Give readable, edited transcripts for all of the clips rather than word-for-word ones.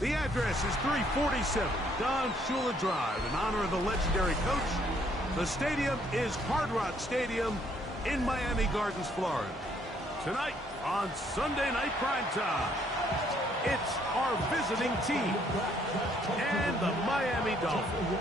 The address is 347 Don Shula Drive in honor of the legendary coach. The stadium is Hard Rock Stadium in Miami Gardens, Florida. Tonight on Sunday Night Primetime, it's our visiting team and the Miami Dolphins.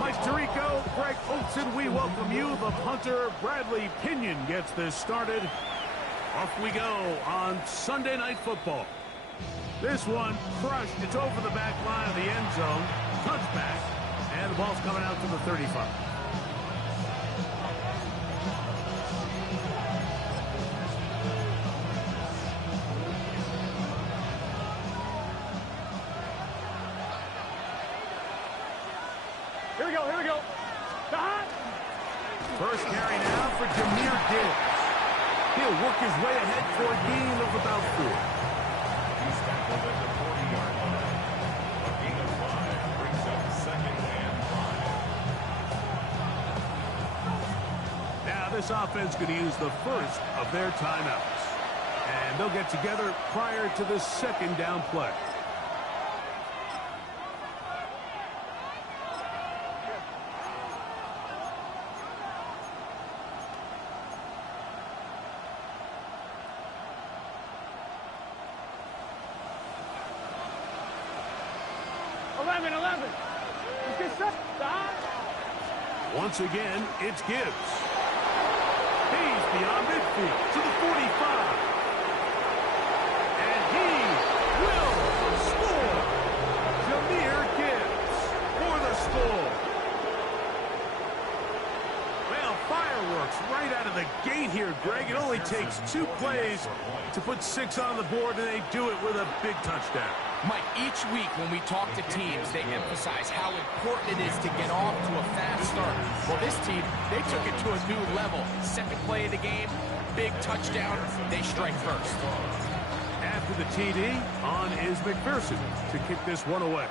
Mike Tirico, Greg Olson, we welcome you. The punter, Bradley Pinion, gets this started. Off we go on Sunday Night Football. This one crushed. It's over the back line of the end zone. Touchback. And the ball's coming out to the 35. Here we go. First carry now for Jameer Gibbs. He'll work his way ahead for a gain of about 4. He's tackled at the 40-yard line. A gain of 5 brings up second and 5. Now this offense going to use the first of their timeouts. And they'll get together prior to the second down play. Once again, it's Gibbs. He's beyond midfield to the 45. And he will score. Jameer Gibbs for the score. Well, fireworks right out of the gate here, Greg. It only takes 2 plays to put 6 on the board, and they do it with a big touchdown. Mike, each week when we talk to teams, they emphasize how important it is to get off to a fast start. Well, this team, they took it to a new level. Second play of the game, big touchdown, they strike first. After the TD, on is McPherson to kick this one away.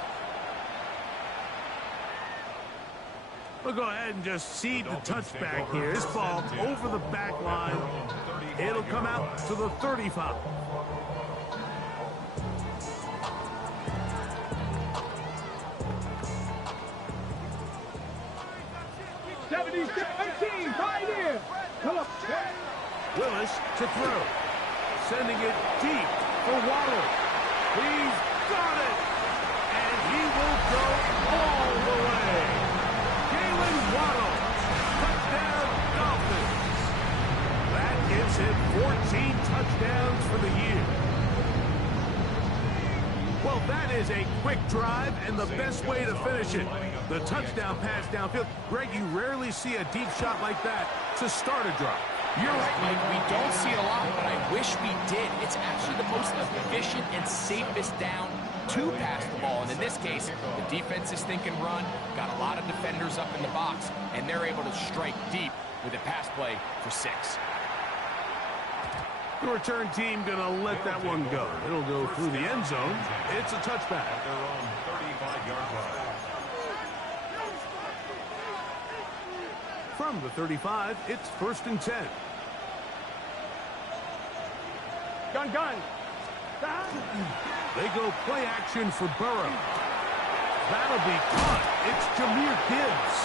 We'll go ahead and just seed the touchback here. This ball over the back line. It'll come out to the 35. Willis to throw. Sending it deep for Waddle. He's got it. And he will go all the way. Jalen Waddle. Touchdown Dolphins. That gives him 14 touchdowns for the year. Well, that is a quick drive and the best way to finish it. The touchdown pass downfield. Greg, you rarely see a deep shot like that to start a drive. You're right, Mike. We don't see it a lot, but I wish we did. It's actually the most efficient and safest down to pass the ball. And in this case, the defense is thinking run, got a lot of defenders up in the box, and they're able to strike deep with a pass play for 6. The return team going to let that one go. It'll go through the end zone. It's a touchback. At their own 35-yard line. From the 35, it's 1st and 10. Gun. They go play action for Burrow. That'll be caught. It's Jameer Gibbs.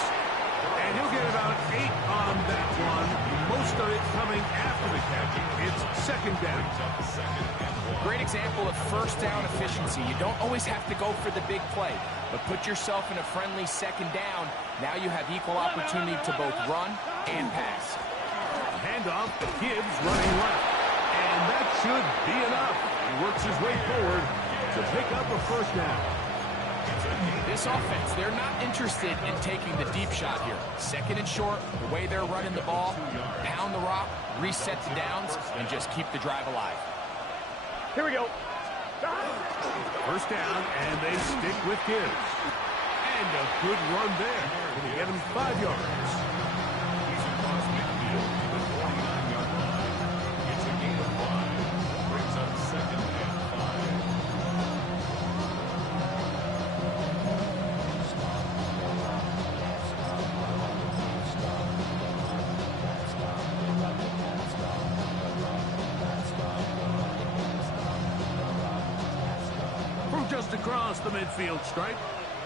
And he'll get about 8 on that one. Most of it coming after the catch. It's second down. Great example of first down efficiency. You don't always have to go for the big play, but put yourself in a friendly second down. Now you have equal opportunity to both run and pass. Handoff to Gibbs running left. And that should be enough. He works his way forward to pick up a first down. This offense, they're not interested in taking the deep shot here. Second and short, the way they're running the ball, pound the rock, reset the downs, and just keep the drive alive. Here we go. First down, and they stick with Gibbs. And a good run there. Going to get him 5 yards. He's across midfield to the 49-yard line. It's a gain of 5. Brings up second and 5. just across the midfield stripe.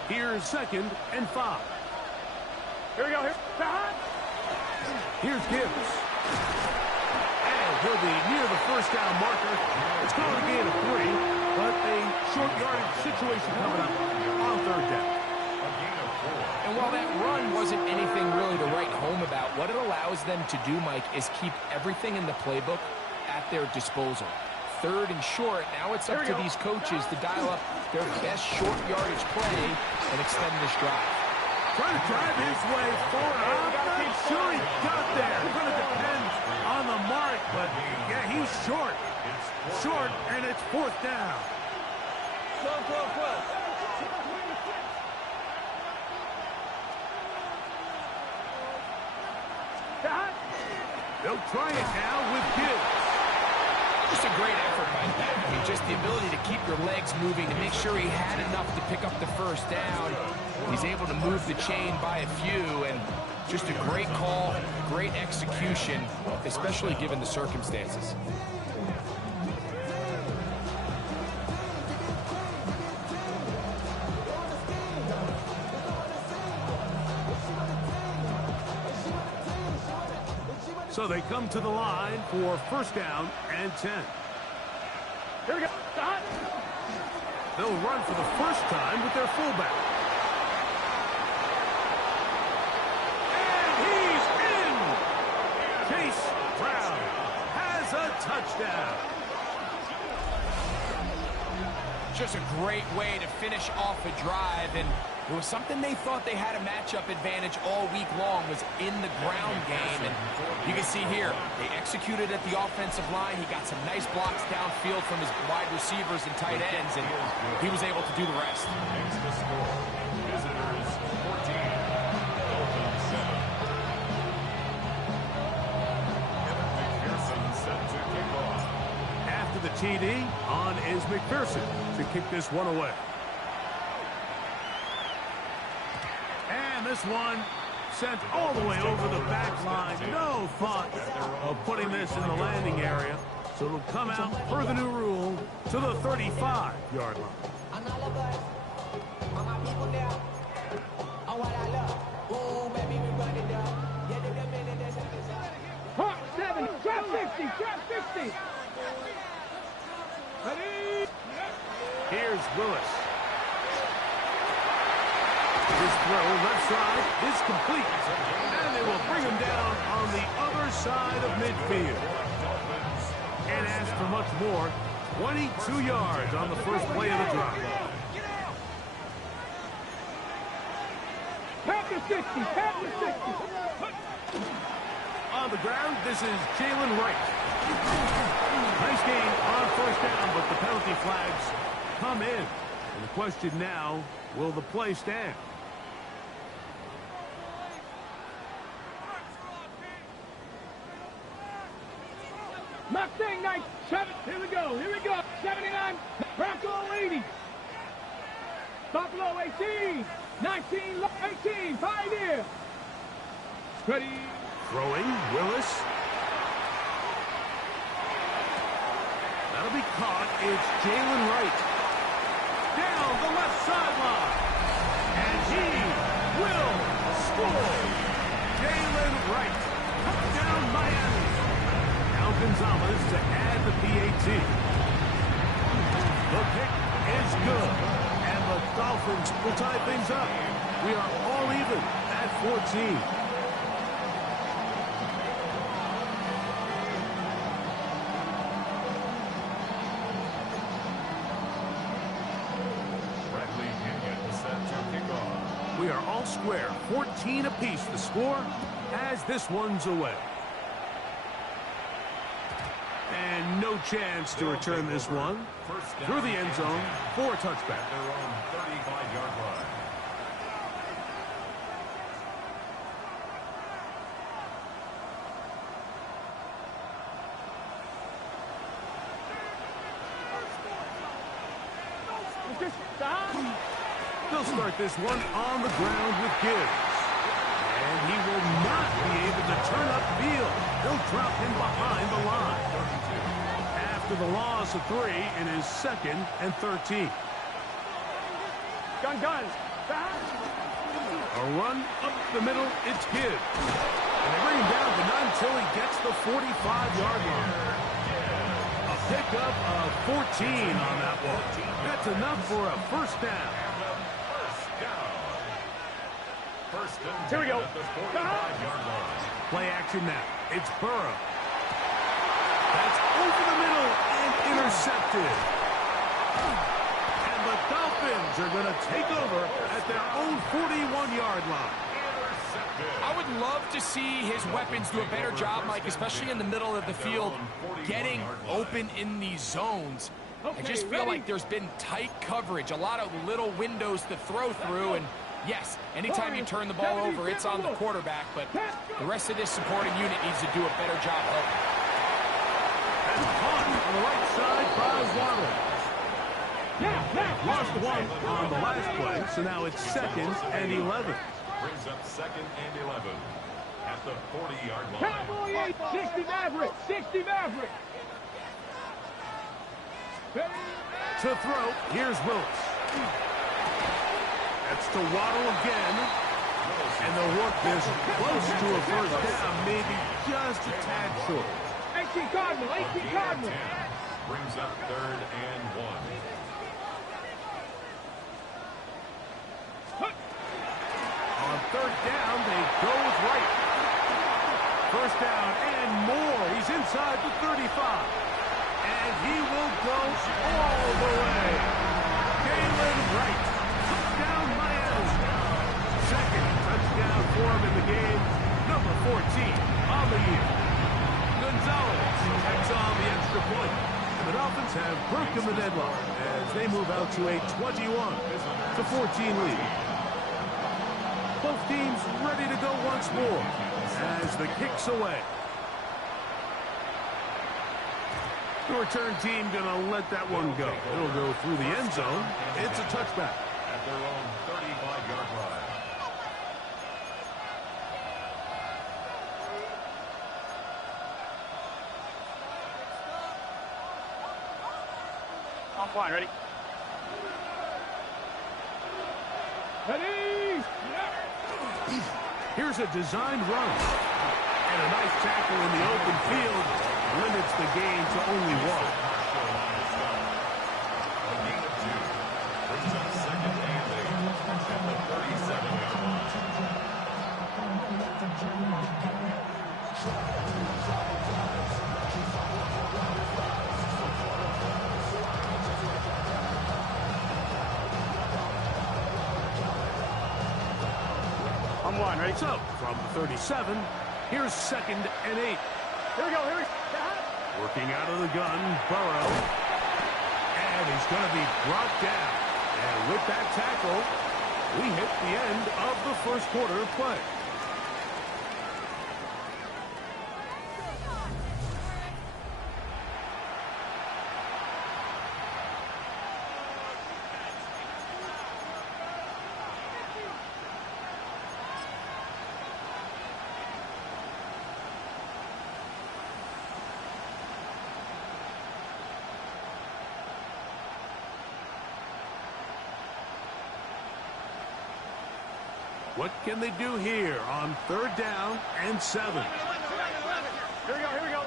Here's 2nd and 5. Here we go. Here. Here's Gibbs. And he'll be near the first down marker. It's going to gain a 3, but a short yardage situation coming up on 3rd down. And while that run wasn't anything really to write home about, what it allows them to do, Mike, is keep everything in the playbook at their disposal. 3rd and short, now it's up to these coaches to dial up their best short yardage play and extend this drive. Trying to drive his way forward. I'm not sure he got there. It's going to depend on the mark, but yeah, he's short. Short, and it's 4th down. They'll try it now with Gibbs. Just a great effort by Madden. I mean, just the ability to keep your legs moving to make sure he had enough to pick up the first down. He's able to move the chain by a few, and just a great call, great execution, especially given the circumstances. So they come to the line for 1st down and 10. Here we go. They'll run for the first time with their fullback. And he's in! Chase Brown has a touchdown. Just a great way to finish off a drive, and it was something they thought they had a matchup advantage all week long, was in the ground game. And you can see here, they executed at the offensive line. He got some nice blocks downfield from his wide receivers and tight ends, and he was able to do the rest. Makes the score. Visitors 14, Dolphins 7. Kevin McPherson set to kick off. After the TD, on is McPherson to kick this one away. And this one sent all the way over the back line. No thought of putting this in the landing area. So it'll come out, per the new rule, to the 35-yard line. Hot 7, drop 50, drop 50. Ready? Here's Willis. His throw left side is complete. And they will bring him down on the other side of midfield. And as for much more, 22 yards on the first play of the drive. Tap the 60, tap the 60. On the ground, this is Jalen Wright. Nice gain on 1st down, but the penalty flags come in. And the question now, will the play stand? Mustang 97. Here we go. Here we go. 79. Bronco 80. Buffalo 18. 19. 18. Pioneer. Ready. Throwing, Willis. That'll be caught. It's Jalen Wright. Down the left sideline. And he will score. Jalen Wright. Touchdown Miami. Now Gonzalez to add the PAT. The kick is good. And the Dolphins will tie things up. We are all even at 14. We are all square, 14 apiece the score as this one's away. And no chance to return this one through the end zone for a touchback. Their own 35-yard line. They'll start this one on the ground with Gibbs. And he will not be able to turn upfield. They'll drop him behind the line. After the loss of 3 in his 2nd and 13. Gun, gun. A run up the middle, it's good. And they bring him down to none until he gets the 45-yard line. A pickup of 14 on that one. That's enough for a first down. Here we go. Play action now. It's Burrow. That's over the middle and intercepted. And the Dolphins are going to take over at their own 41-yard line. I would love to see his weapons do a better job, Mike, especially in the middle of the field, getting open in these zones. I just feel like there's been tight coverage, a lot of little windows to throw through, and yes, anytime you turn the ball over, it's on the quarterback, but the rest of this supporting unit needs to do a better job helping. And caught on the right side by Waddle. Lost one on the last play, so now it's 2nd and 11. Brings up 2nd and 11 at the 40-yard line. Cowboy 60 Maverick. 60 Maverick. To throw, here's Willis. That's to Waddle again. And they'll work this close to a first down, maybe just a tad short. 18 Cardinal. 18 Cardinal. Brings up 3rd and 1. On 3rd down, they go with Wright. First down and more. He's inside the 35. And he will go all the way. Galen Wright. Touchdown Miami. 2nd touchdown for him in the game. Number 14 on the year. Gonzalez takes on the extra point. And the Dolphins have broken the deadlock as they move out to a 21-14 lead. Both teams ready to go once more as the kick's away. The return team going to let that one go. It'll go through the end zone. It's a touchback. At their own 35-yard line. On fine, ready? Ready! Here's a designed run. And a nice tackle in the open field limits the game to only one. A gain of 2. Brings up 2nd and 8 at the 37-yard line. I'm one, ready? So, from the 37, here's 2nd and 8. Here we go, here we go. Working out of the gun, Burrow. And he's going to be brought down. And with that tackle, we hit the end of the first quarter of play. What can they do here on 3rd down and 7? Here we go, here we go.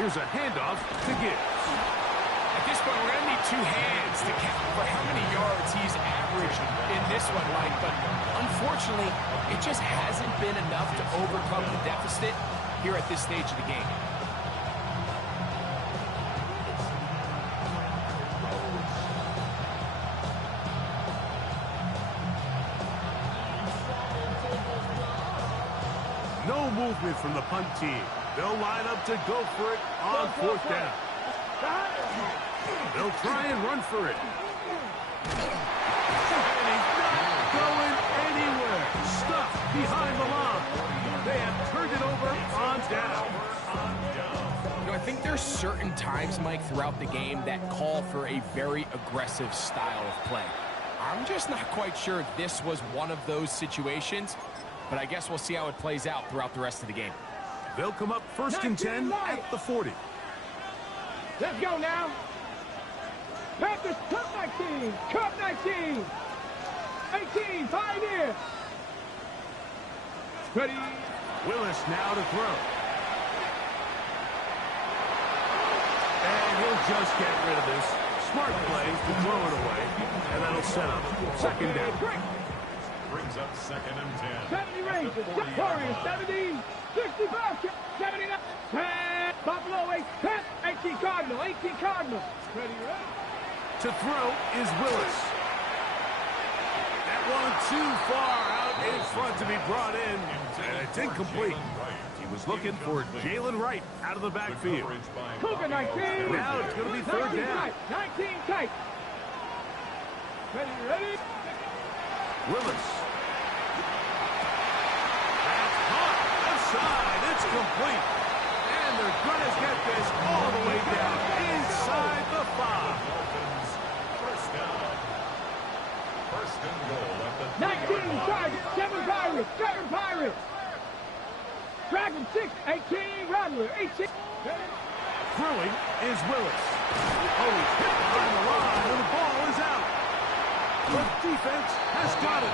Here's a handoff to Gibbs. At this point, we're going to need 2 hands to count for how many yards he's averaged in this one, Mike. But unfortunately, it just hasn't been enough to overcome the deficit here at this stage of the game. No movement from the punt team. They'll line up to go for it on 4th down. They'll try and run for it. And he's not going anywhere. Stuck behind the line. They have turned it over on down. You know, I think there's certain times, Mike, throughout the game that call for a very aggressive style of play. I'm just not quite sure if this was one of those situations, but I guess we'll see how it plays out throughout the rest of the game. They'll come up 1st and 10 at the 40. Let's go now. Panthers, Cup 19. Cup 19. 18, Pioneer. Ready. Willis now to throw. And he'll just get rid of this. Smart play to throw it away. And that'll set up second down. Brings up second and 10. 70 Rangers, Warriors, 70, 65, 79, 10, Buffalo, 8, 18 Cardinal, 18 Cardinal. Ready, ready. To throw is Willis. That one too far out in front to be brought in. And it's incomplete. He was looking for Jalen Wright out of the backfield. Cougar 19. Now it's going to be third down. 19 tight. Ready, ready. Willis. That's caught. Outside. It's complete. And they're going to get this all the way down inside the 5. First down. First and goal at the 19 Chargers, 7 Pirates, 7 Pirates. Dragon 6, 18 Rattler, 18. Throwing is Willis. Oh, he's hit behind the line, and the ball is out. The defense has got it.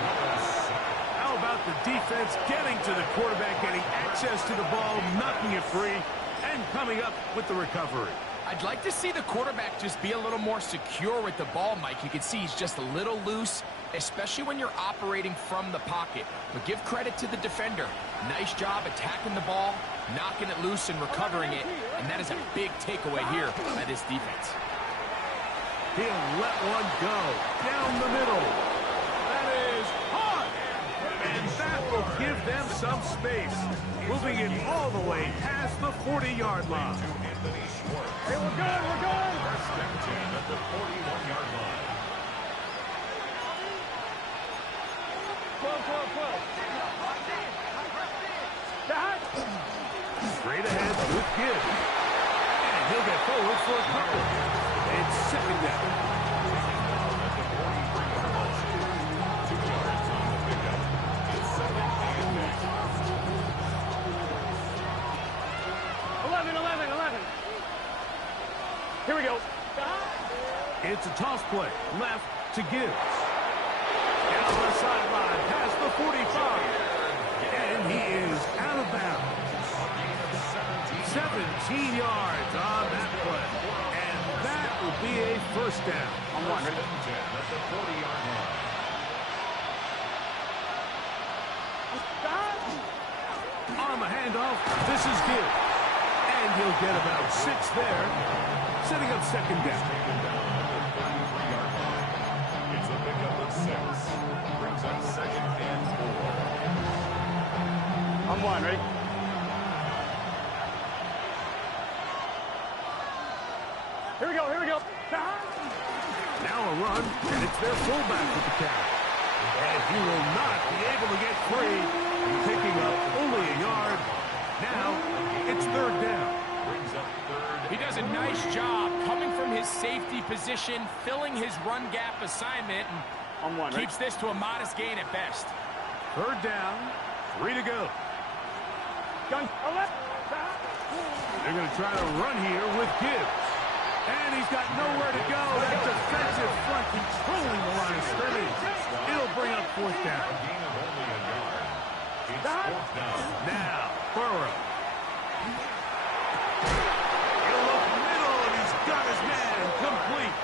How about the defense getting to the quarterback, getting access to the ball, knocking it free, and coming up with the recovery? I'd like to see the quarterback just be a little more secure with the ball, Mike. You can see he's just a little loose, especially when you're operating from the pocket. But give credit to the defender. Nice job attacking the ball, knocking it loose and recovering it. And that is a big takeaway here by this defense. He'll let one go down the middle. That is hard. And that will give them some space. Moving it all the way past the 40-yard line. Hey, we're good, we're good. First and 10 at the 41-yard line. 12. Straight ahead with Gibbs. And he'll get forward for a couple. It's second down. At the 43-yard line. 2 yards on the pickup. It's second and 11. Here we go. It's a toss play. Left to Gibbs. Down the sideline past the 45. And he is out of bounds. 17 yards on that play. And that will be a first down. On 1. First and 10 at the 40-yard line. On the handoff, this is Gibbs. And he'll get about 6 there, setting up second down. It's a pickup of 6. Brings up second and 4. On 1, ready? Here we go. Now a run, and it's their fullback with the catch. And he will not be able to get free, picking up only a yard. Now it's third down. Brings up third. He does a nice job coming from his safety position, filling his run gap assignment, and On 1, keeps this to a modest gain at best. Third down, 3 to go. Gun, left. They're going to try to run here with Gibbs. And he's got nowhere to go. That defensive front controlling the line of scrimmage. It'll bring up fourth down. Gain of only a yard. It's fourth down. Now, Burrow. He'll look middle, and he's got his man complete.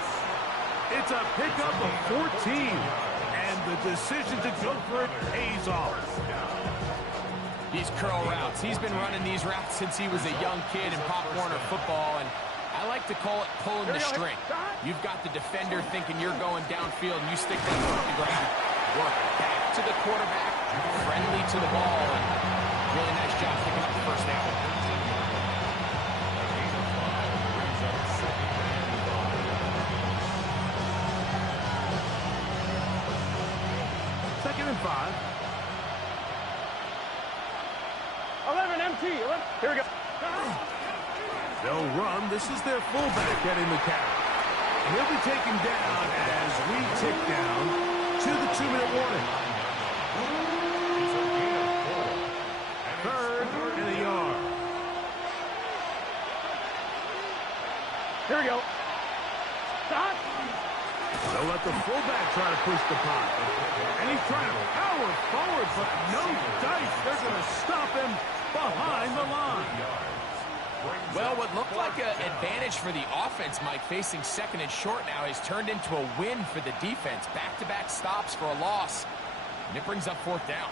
It's a pickup of 14. And the decision to go for it pays off. These curl routes. He's been running these routes since he was a young kid in Pop Warner football, and I like to call it pulling the string. You've got the defender thinking you're going downfield, and you stick that foot on the ground. Work back to the quarterback, friendly to the ball, and really nice job picking up the first down. Second and 5. 11 MT. Here we go. They'll run. This is their fullback getting the carry. And he'll be taken down as we tick down to the 2-minute warning. Third and a yard. Here we go. Stop. They'll let the fullback try to push the pot. And he's trying to power forward, but no dice. They're going to stop him behind the line. Well, what looked like an advantage for the offense, Mike, facing second and short now, has turned into a win for the defense. Back-to-back stops for a loss. And it brings up fourth down.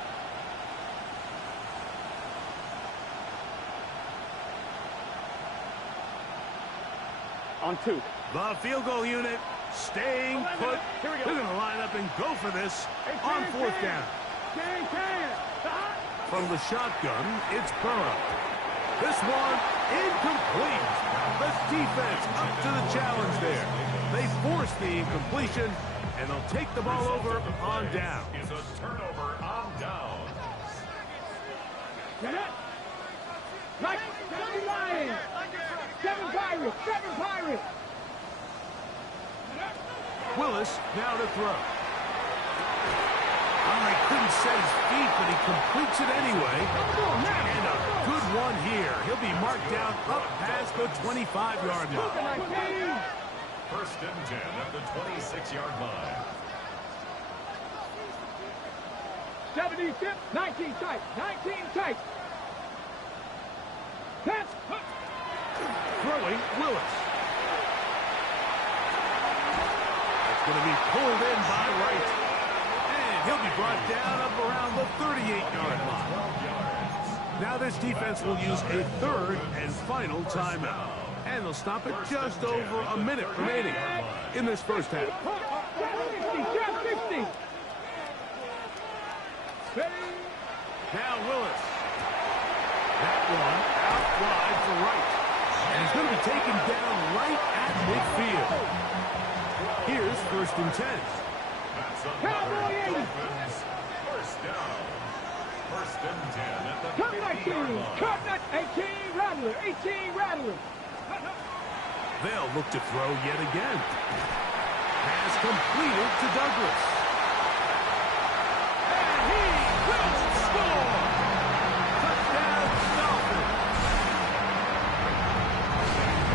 On 2. The field goal unit staying put. They're going to line up and go for this on fourth down. From the shotgun, it's Burrow. This one incomplete. The defense up to the challenge there. They force the incompletion, and they'll take the ball over on down. Is a turnover on down. Right, 7 Lions. 7 Pirates. 7 Pirates. Willis now to throw. He couldn't set his feet, but he completes it anyway. And a good one here. He'll be marked down up past the 25-yard line. First and 10 at the 26-yard line. 76, 19 tight, 19 tight. Pass. Throwing Willis. That's going to be pulled in by Wright. And he'll be brought down up around the 38-yard line. Now this defense will use a third and final timeout. And they'll stop it just over a minute remaining in this first half. 50. Now Willis. That one out wide for Wright. And he's going to be taken down right at midfield. Here's first and 10. Cowboy 80. First down. First and 10 at the Cut that 50-yard team. line. Cut that 18 Rattler. 18 Rattler. They'll look to throw yet again. Pass completed to Douglas. And he will score! Touchdown, Dolphins!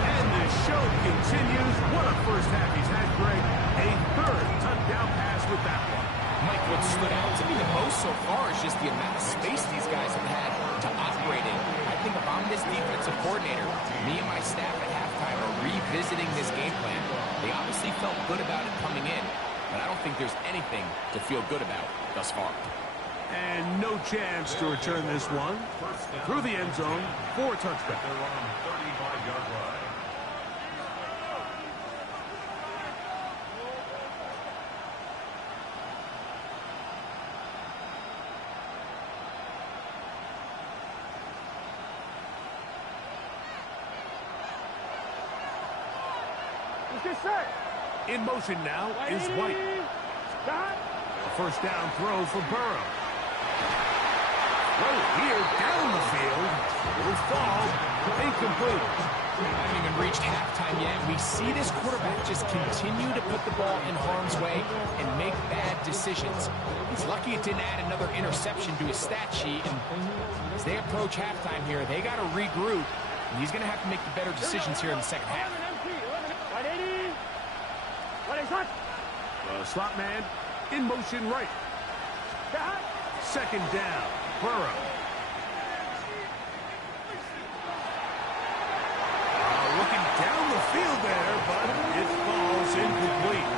And the show continues. What a first half he's had, Greg. A third touchdown pass with that one. Mike, what stood out to me the most so far is just the amount of space these guys have had to operate in. I think if I'm this defensive coordinator, me and my staff at halftime are revisiting this game plan. They obviously felt good about it coming in, but I don't think there's anything to feel good about thus far. And no chance to return this one through the end zone for a touchback. They're on 35-yard line. In motion now is White. A first down throw for Burrow. Throw here down the field. Will fall. Incomplete. We haven't even reached halftime yet. We see this quarterback just continue to put the ball in harm's way and make bad decisions. He's lucky it didn't add another interception to his stat sheet. And as they approach halftime here, they got to regroup. And he's going to have to make the better decisions here in the second half. The slot man in motion right. Second down. Burrow. Looking down the field there, but it falls incomplete.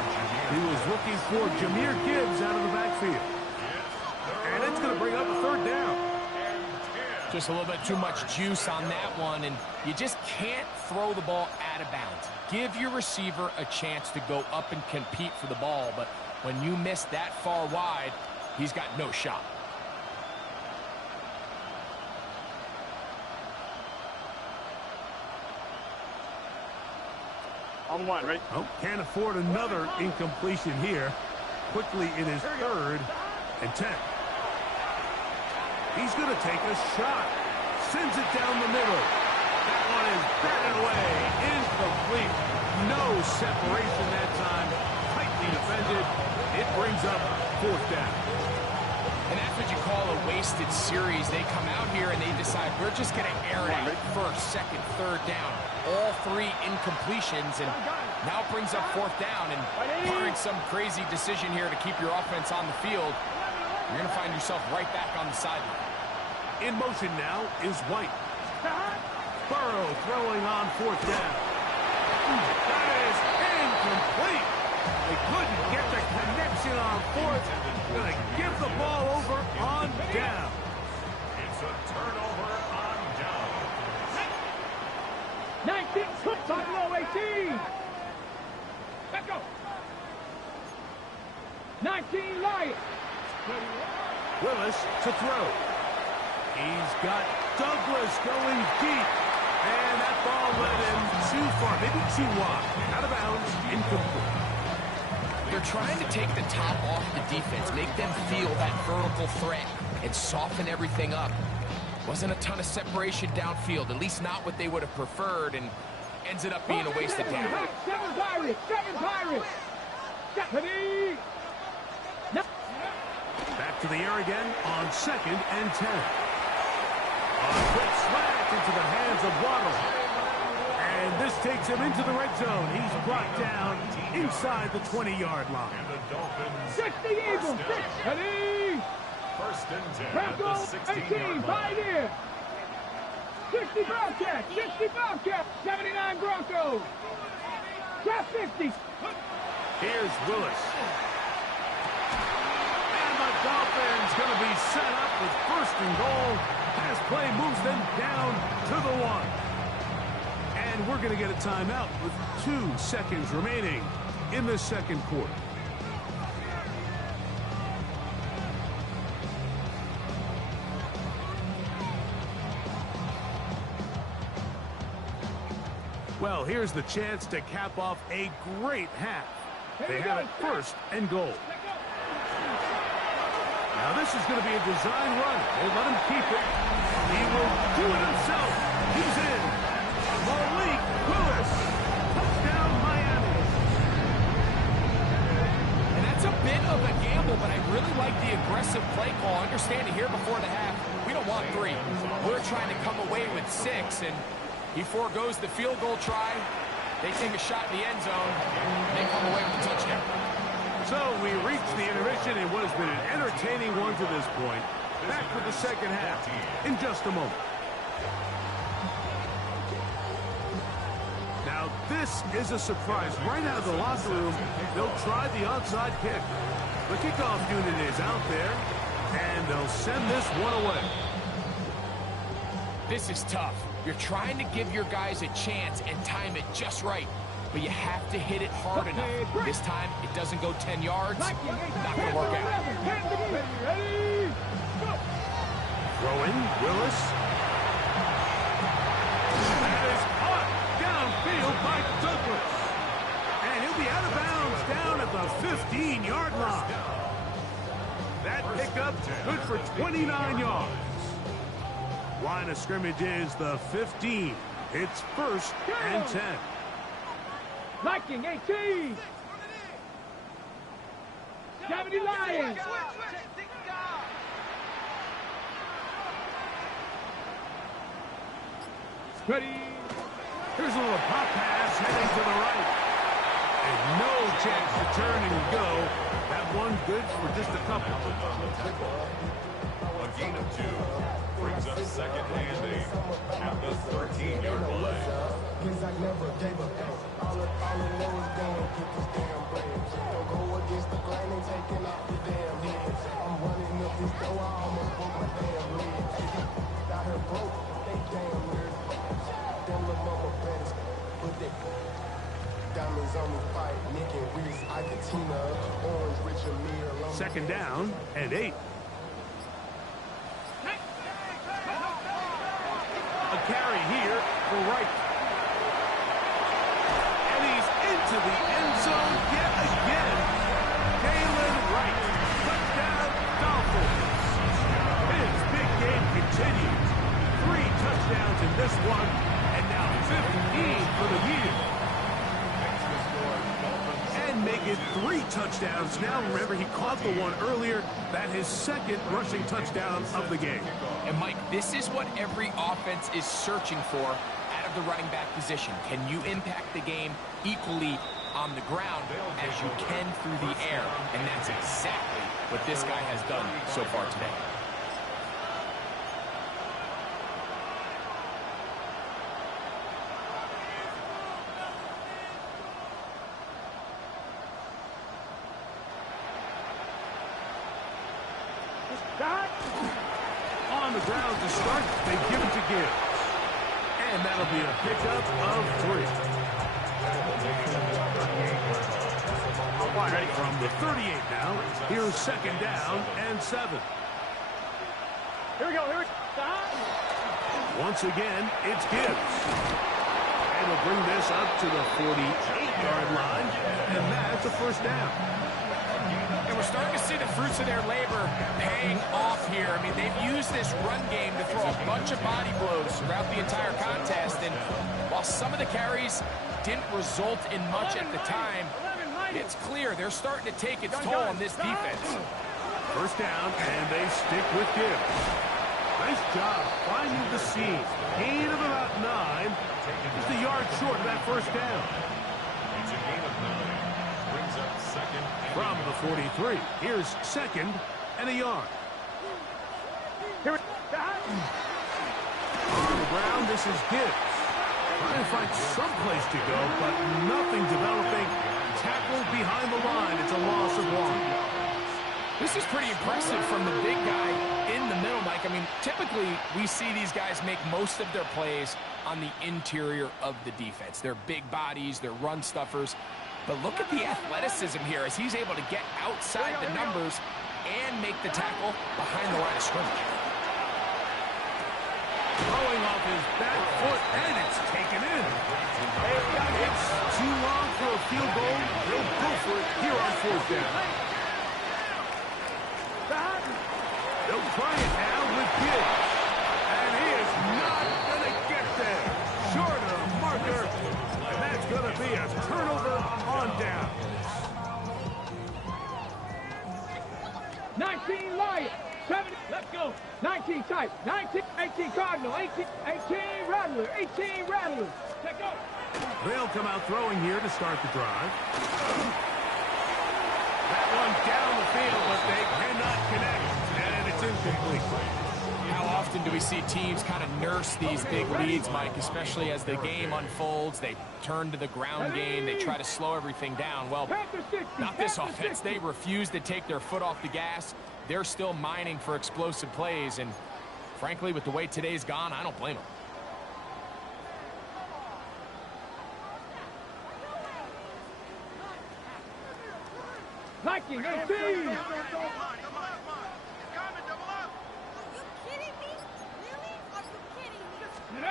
He was looking for Jahmyr Gibbs out of the backfield. And it's going to bring up a third down. Just a little bit too much juice on that one, and you just can't throw the ball out of bounds. Give your receiver a chance to go up and compete for the ball, but when you miss that far wide, he's got no shot. On one, right? Oh, can't afford another incompletion here. Quickly, it is third and 10. He's going to take a shot. Sends it down the middle. That one is batted away. Incomplete. No separation that time. Tightly defended. It brings up fourth down. And that's what you call a wasted series. They come out here and they decide we're just going to air it out first, second, third down. all 3 incompletions, and now brings up 4th down. And barring some crazy decision here to keep your offense on the field, you're going to find yourself right back on the sideline. In motion now is White. Burrow throwing on 4th down. That is incomplete. They couldn't get the connection on 4th. Going to give the ball over on down. It's a turnover on down. 19, Buffalo 18. Let's go. 19, Lions. Willis to throw. He's got Douglas going deep. And that ball led him too far, maybe too wide. Out of bounds, incomplete. They're trying to take the top off the defense, make them feel that vertical threat, and soften everything up. Wasn't a ton of separation downfield, at least not what they would have preferred, and ends it up being a wasted down. 7 Pirates, 7 Pirates. Stephanie. No. Back to the air again on 2nd and 10. A quick slant into the hands of Waddle. And this takes him into the red zone. He's brought down inside the 20-yard line. And the Dolphins 60 Eagles, 60. first and 10 at the Broncos 18, 16-yard right line. here. 60 Bobcats, 60 Bobcats, 79 Broncos. Top 50. Here's Willis. And the Dolphins going to be set up with 1st and goal as play moves them down to the 1. And we're going to get a timeout with 2 seconds remaining in the 2nd quarter. Well, here's the chance to cap off a great half. They have it 1st and goal. Now this is going to be a design run. They let him keep it. He will do it himself. He's in. Malik Willis. Touchdown, Miami. And that's a bit of a gamble, but I really like the aggressive play call. Understanding here before the half, we don't want 3. We're trying to come away with 6, and he foregoes the field goal try. They take a shot in the end zone. They come away with a touchdown. So we reach the intermission in what has been an entertaining one to this point. Back for the 2nd half in just a moment. Now this is a surprise. Right out of the locker room, they'll try the onside kick. The kickoff unit is out there, and they'll send this one away. This is tough. You're trying to give your guys a chance and time it just right, but you have to hit it hard enough. This time, it doesn't go 10 yards. Not going to work out. Throw in, Willis. That is caught downfield by Douglas. And he'll be out of bounds down at the 15-yard line. That pickup good for 29 yards. Line of scrimmage is the 15. It's 1st and 10. Viking 18. 70 Lions. Ready. Here's a little pop pass heading to the right. And no chance to turn and go. That one good for just a couple. A gain of 2 brings up 2nd and 8 at the 13-yard line. Second down and 8. A carry here for Wright. And he's into the end zone yet again. Jalen Wright. Touchdown, Dolphins. His big game continues. 3 touchdowns in this one, and now 15 for the year. And make it 3 touchdowns now. Remember, he caught the one earlier. That his 2nd rushing touchdown of the game. And, Mike, this is what every offense is searching for out of have the running back position? Can you impact the game equally on the ground as you can through the air? And that's exactly what this guy has done so far today. On the ground to start, they give it to Gibbs. And that'll be a pickup of 3. Ready from the 38 now. Here's 2nd down and 7. Here we go. Here we go. Once again, it's Gibbs. And he'll bring this up to the 48-yard line. And that's a 1st down. And we're starting to see the fruits of their labor paying off here. I mean, they've used this run game to throw a bunch of body blows throughout the entire contest. And while some of the carries didn't result in much at the time, it's clear they're starting to take its toll on this defense. 1st down, and they stick with Gibbs. Nice job finding the seam. Gain of about 9. Just a yard short of that 1st down. It's a gain of 9. Brings up 2nd. From the 43, here's 2nd and a yard. Here we go. On the ground, this is Gibbs. Trying to find some place to go, but nothing developing. Tackled behind the line. It's a loss of 1. This is pretty impressive from the big guy in the middle, Mike. I mean, typically we see these guys make most of their plays on the interior of the defense. They're big bodies, they're run stuffers. But look at the athleticism here as he's able to get outside the numbers and make the tackle behind the line of scrimmage. Throwing off his back foot, and it's taken in. It's too long for a field goal. They'll go for it here on 4th down. They'll try it now with Gibbs. And he is not going to get there. Short of the marker. And that's going to be a turnover on down. 19 Lions. 7. Let's go. 19 type. 19. 18 Cardinal. 18 Rattler. 18 Rattler. Let's go. They'll come out throwing here to start the drive. That one down the field, but they cannot connect. And it's incomplete. How often do we see teams kind of nurse these big leads, Mike, especially as the game unfolds? They turn to the ground game. They try to slow everything down. Well, not this offense. They refuse to take their foot off the gas. They're still mining for explosive plays. And frankly, with the way today's gone, I don't blame them. Nike 18. Come on. Are you kidding me? Really? Are you kidding me?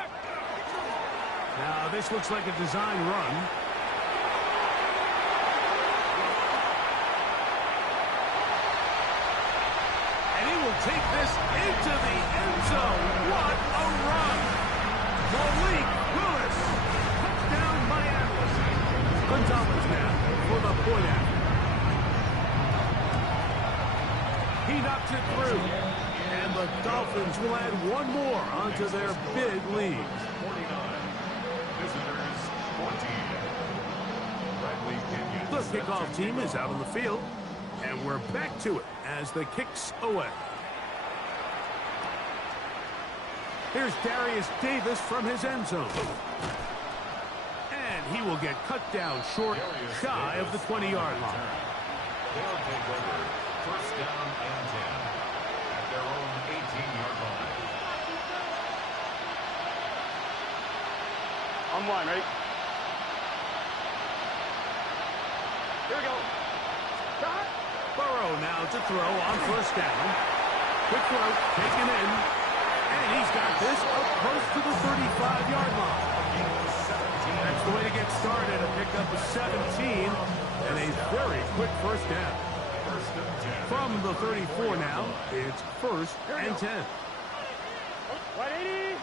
Now, this looks like a design run. And he will take this into the end zone. What a run! Malik Willis. Touchdown, Miami. Gonzalez now for the point after. He knocks it through. And the Dolphins will add one more onto their big lead. 49. Visitors 14. The kickoff team is out on the field. And we're back to it as the kick's away. Here's Darius Davis from his end zone. And he will get cut down short, shy of the 20-yard line. They'll take over 1st down and 10 at their own 18-yard line. On line, ready? Here we go. Burrow now to throw on 1st down. Quick throw, taken in. And he's got this up close to the 35-yard line. That's the way to get started. A pickup of 17 and a very quick 1st down. From the 34 now, it's 1st and 10. 180.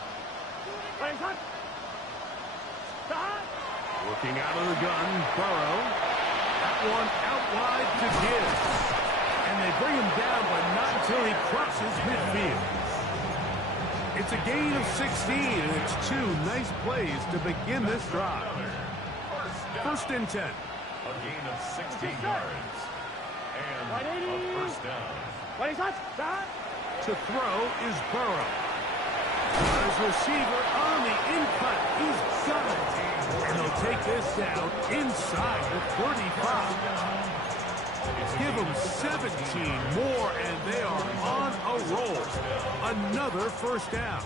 Looking out of the gun, Burrow. That one out wide to Gibbs. And they bring him down, but not until he crosses midfield. It's a gain of 16, and it's two nice plays to begin this drive. First and 10. A gain of 16 yards. And a first down. To throw is Burrow. His receiver on the in-cut. He's got it. And they'll take this down inside the 35. Give them 17 more, and they are on a roll. Another first down.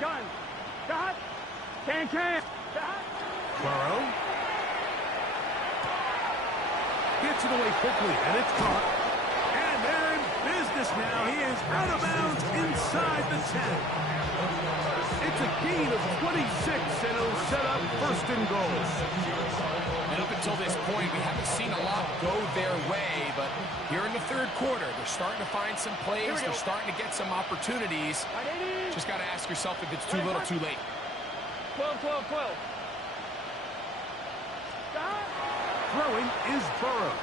Gun. Got. Can. Burrow gets it away quickly, and it's caught. And they're in business now. He is out of bounds inside the 10. It's a gain of 26, and it'll set up first and goal. And up until this point, we haven't seen a lot go their way, but here in the third quarter, they're starting to find some plays. They're starting to get some opportunities. Just got to ask yourself if it's too little, too late. 12. Throwing is Burrow.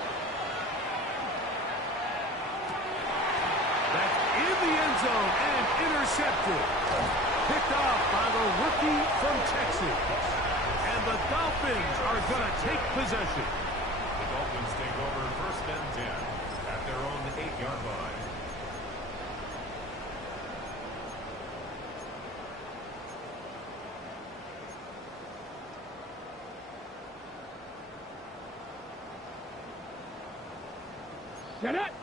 That's in the end zone and intercepted. Picked off by the rookie from Texas. And the Dolphins are going to take possession. The Dolphins take over first and 10 at their own 8-yard line. Set it.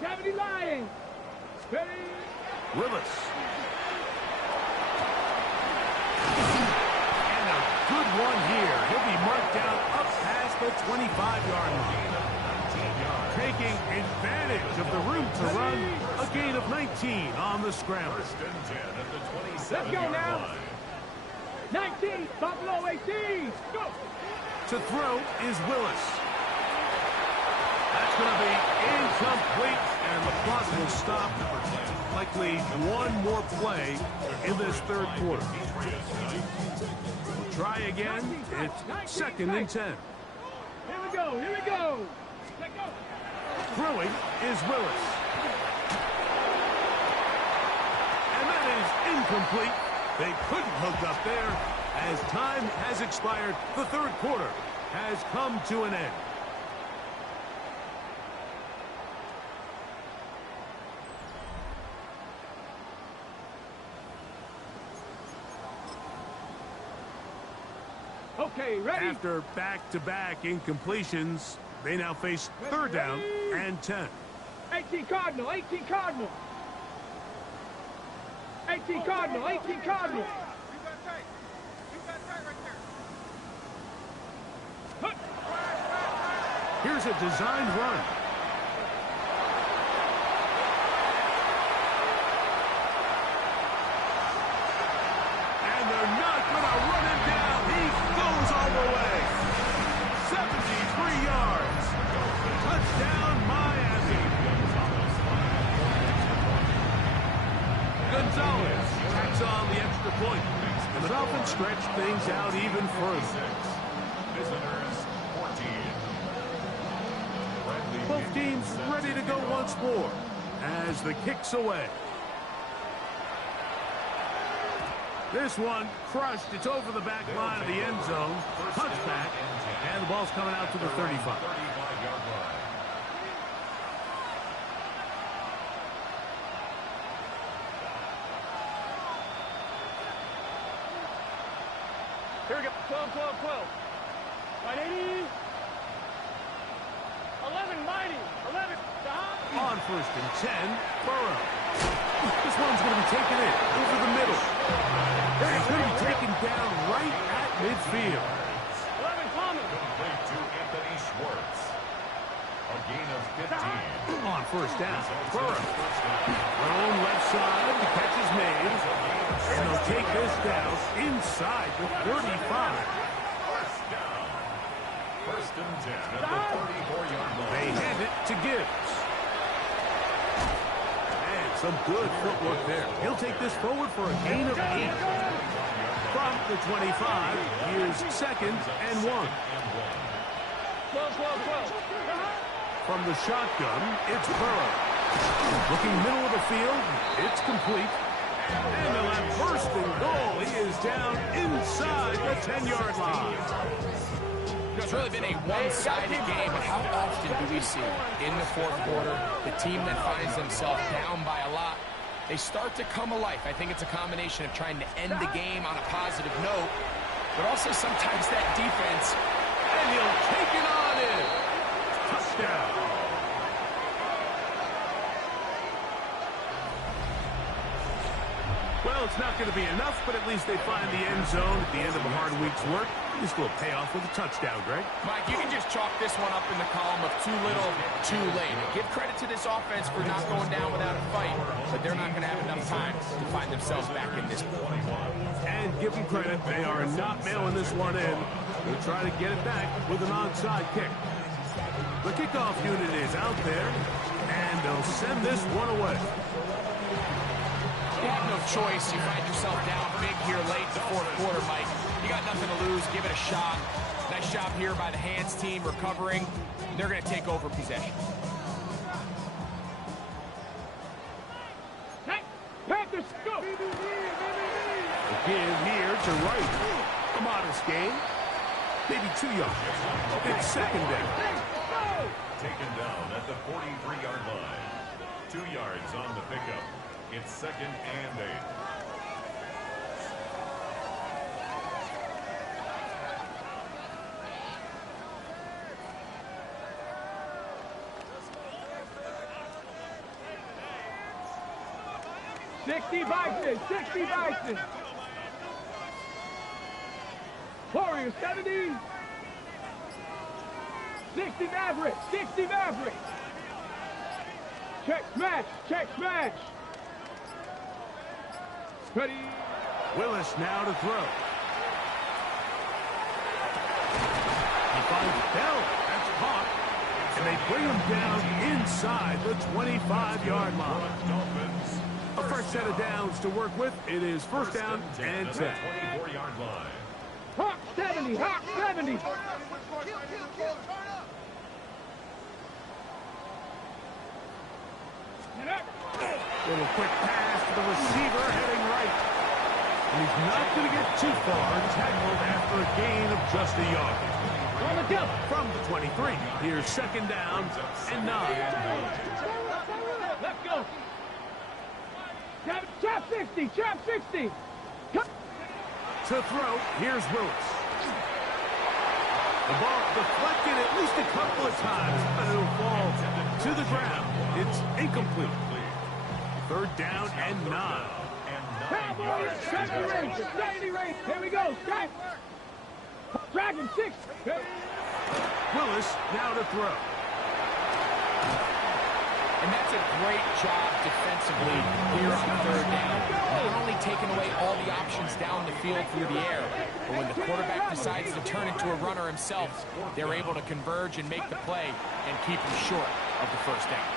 70 line. Ready. Willis. And a good one here. He'll be marked down up past the 25-yard line. Taking advantage of the room to run. A gain of 19 on the scramble. First and 10 at the Let's 27-yard go now. line. 19. Buffalo 18. Go. To throw is Willis. That's going to be incomplete, and the clock will stop. Likely one more play in this third quarter. Try again. It's second and 10. Here we go. Let go. Throwing is Willis. And that is incomplete. They couldn't hook up there. As time has expired, the third quarter has come to an end. Okay, ready. After back-to-back incompletions, they now face third down and 10. 18 Cardinal. 18 Cardinal. Here's a designed run. And they're not going to run him down. He goes all the way. 73 yards. Touchdown, Miami. Gonzalez tacks on the extra point. And the Dolphins stretch things out even further. Visitors 14. Both teams ready to go once more as the kick's away. This one crushed. It's over the back line of the end zone. Touchback. And the ball's coming out to the 35. 35-yard line. Here we go. 12. 180. 11, mighty. 11. On first and 10, Burrow. This one's going to be taken in over the middle. It's going to be taken down right at midfield. 11, Thomas. Complete to Anthony Schwartz. A gain of 15. On first down, Burrow. Thrown left side, the catch is made. And they'll take this down inside the 35. First and 10 at the 34-yard line. They hand it to Gibbs. And some good footwork there. He'll take this forward for a gain of 8. From the 25, here's second and 1. From the shotgun, it's Burrow. Looking middle of the field, it's complete. And a left bursting goal. He is down inside the 10-yard line. It's really been a one-sided game, but how often do we see in the fourth quarter the team that finds themselves down by a lot, they start to come alive. I think it's a combination of trying to end the game on a positive note, but also sometimes that defense. And he'll take it on in. Touchdown. Well, it's not going to be enough, but at least they find the end zone at the end of a hard week's work. At least a little payoff with a touchdown, Greg. Mike, you can just chalk this one up in the column of too little, too late. Give credit to this offense for not going down without a fight, but they're not going to have enough time to find themselves back in this one. And give them credit, they are not mailing this one in. They'll try to get it back with an onside kick. The kickoff unit is out there, and they'll send this one away. You have no choice. You find yourself down big here late in the fourth quarter, Mike. You got nothing to lose. Give it a shot. Nice job here by the hands team recovering. They're going to take over possession. Panthers, go! Again here to right. A modest gain. Maybe 2 yards. It's second down. Taken down at the 43-yard line. 2 yards on the pickup. It's second and 8. $60 Bison. Warriors 70. 60 Maverick. Check smash. Ready. Willis now to throw. He finds Bell. That's caught. And they bring him down inside the 25-yard line. A fresh set of downs to work with. It is first down and 10. 24-yard line. Hawk 70. Little quick pass to the receiver heading right. He's not going to get too far, tackled after a gain of just a yard. On the jump. From the 23, here's second down and 9. Let's go. Trap 60. To throw, here's Willis. The ball deflected at least a couple of times, but it'll fall to the ground. It's incomplete. Third down and 9. Cowboys, 70 range. Here we go. Strike. Dragon 6. Willis now to throw. And that's a great job defensively here on third down. Not only taking away all the options down the field through the air, but when the quarterback decides to turn into a runner himself, they're able to converge and make the play and keep him short of the first down.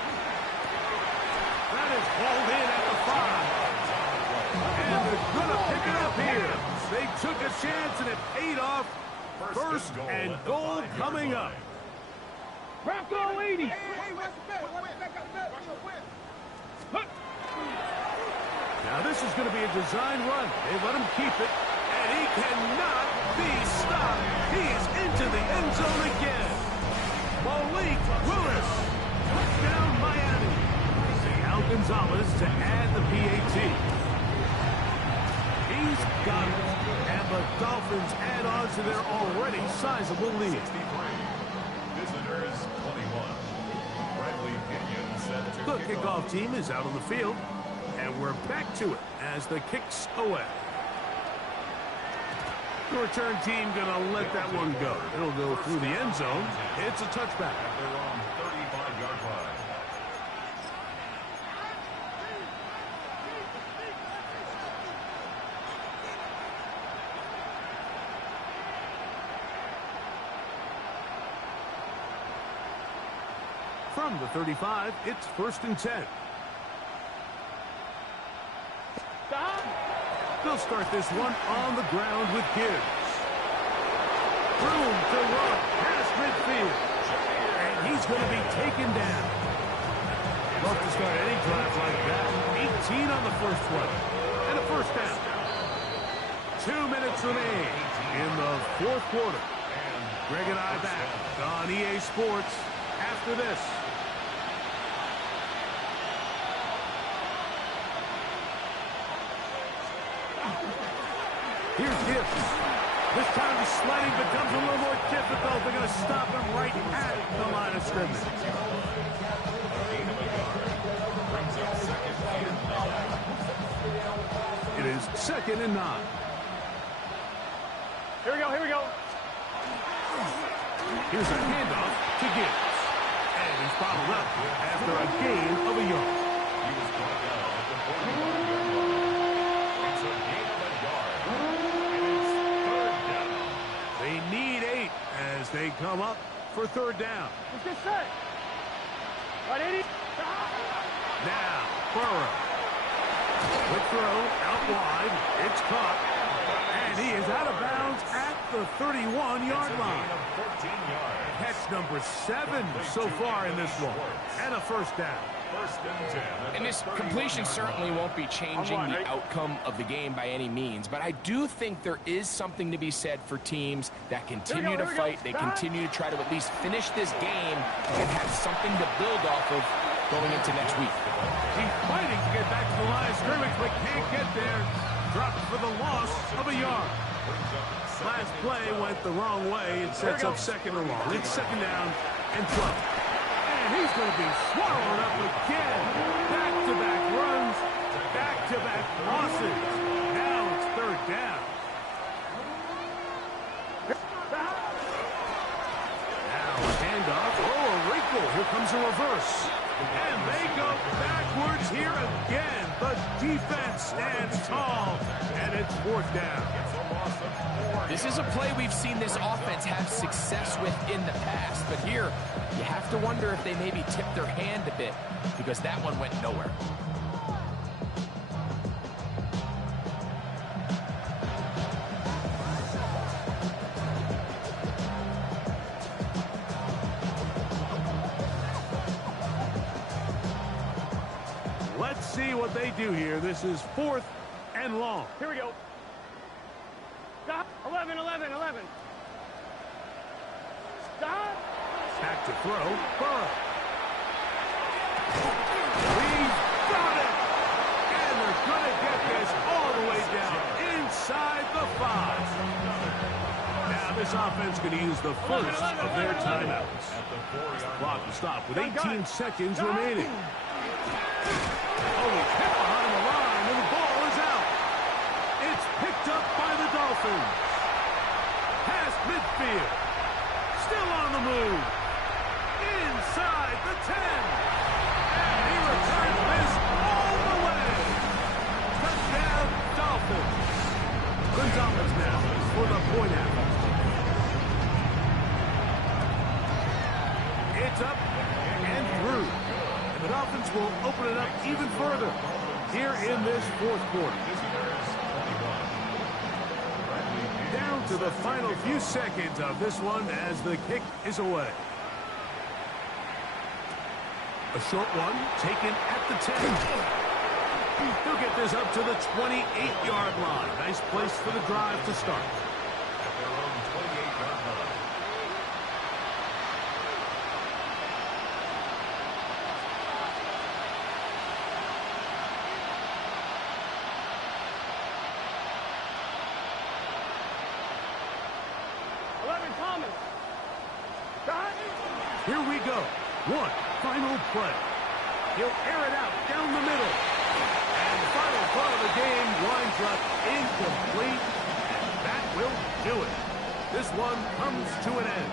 That is hauled in at the 5. And they're going to pick it up here. They took a chance and it paid off. First and goal coming up. Bronco 80. Now this is going to be a design run. They let him keep it, and he cannot be stopped. He is into the end zone again. Malik Willis, touchdown Miami. Al Gonzalez to add the PAT. He's got it, and the Dolphins add on to their already sizable lead. Visitors 21. Bradley Pinion set to The kickoff team is out on the field, and we're back to it as the kick's away. The return team going to let that one go. It'll go through the end zone. It's a touchback. at their own 35-yard line. From the 35, it's first and 10. They'll start this one on the ground with Gibbs. Room to run past midfield. And he's going to be taken down. Love to start any drive like that. 18 on the first one. And a first down. 2 minutes remain in the fourth quarter. Greg and I back on EA Sports after this. Here's Gibbs. This time the sledding becomes a little more difficult. They're going to stop him right at the line of scrimmage. It is 2nd and 9. Here we go, here we go. Here's a handoff to Gibbs. And he's bottled up after a gain of a yard. He was brought down at the 41-yard line. It's a gain of a yard. And it's third down. They need 8 as they come up for third down. Let's get set. Right, 80. Now, Burrow. Quick throw, out wide. It's caught. And he is out of bounds at the 31-yard line. 14 yards. Catch number 7 so far in this one. And a first down. First and 10. And this completion certainly won't be changing the outcome of the game by any means, but I do think there is something to be said for teams that continue to fight. They continue to try to at least finish this game and have something to build off of going into next week. He's fighting to get back to the line of scrimmage, but can't get there. Dropped for the loss of a yard. Last play went the wrong way. It sets up 2nd and long. It's 2nd down and 12. And he's going to be swallowed up again. Back-to-back runs, back-to-back losses. Now it's 3rd down. Now a handoff. Oh, a wrinkle. Here comes a reverse. And they go backwards here again. The defense stands tall, and it's 4th down. This is a play we've seen this offense have success with in the past, but here you have to wonder if they maybe tipped their hand a bit because that one went nowhere. Let's see what they do here. This is 4th and long. Here we go. 11, 11, 11. Stop. Back to throw. Burrow. He's got it. And they're going to get this all the way down inside the 5. Now this offense going to use the first of their timeouts. Clock will stop with 18 seconds remaining. Oh, he's hit behind the line, and the ball is out. It's picked up by the Dolphins. Past midfield. Still on the move. Inside the 10. And he returns this all the way. Touchdown, Dolphins. Gonzalez now for the point after. It's up and through. And the Dolphins will open it up even further here in this 4th quarter. Down to the final few seconds of this one as the kick is away. A short one taken at the 10. He'll get this up to the 28-yard line. Nice place for the drive to start. At their own 28-yard line. Here we go. One final play. He'll air it out down the middle. And the final throw of the game winds up incomplete. And that will do it. This one comes to an end.